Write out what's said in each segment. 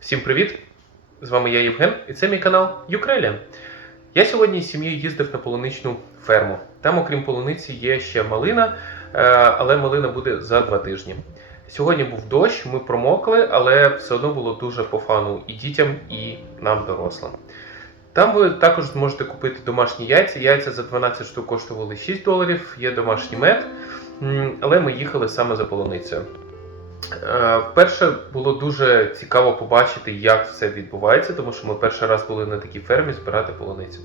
Всім привіт! З вами я Євген, і це мій канал Юкрелія. Я сьогодні з сім'єю їздив на полуничну ферму. Там, окрім полуниці, є ще малина, е, але малина буде за два тижні. Сьогодні був дощ, ми промокли, але все одно було дуже по фану і дітям, і нам, дорослим. Там ви також зможете купити домашні яйця. Яйця за 12 штук коштували 6 доларів, є домашній мед, але ми їхали саме за полуницею. Е, Вперше було дуже цікаво побачити, як все відбувається, тому що ми перший раз були на такій фермі збирати полуницю.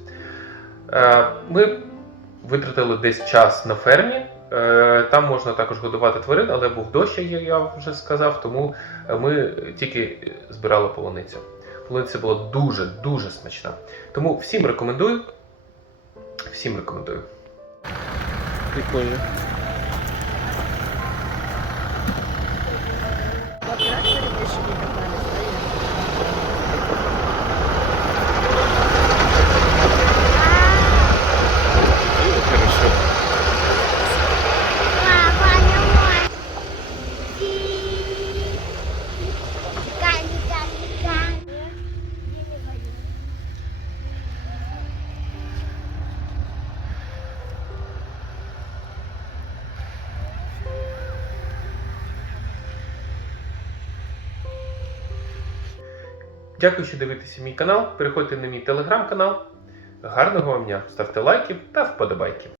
Е, Ми витратили десь час на фермі. Е, Там можна також годувати тварин, але був дощ, як я вже сказав, тому ми тільки збирали полуницю. Полуниця була дуже дуже смачна. Тому всім рекомендую. Всім рекомендую. Прикольно. Дякую, що дивитеся мій канал. Переходьте на мій телеграм-канал. Гарного вам дня! Ставте лайки та вподобайки.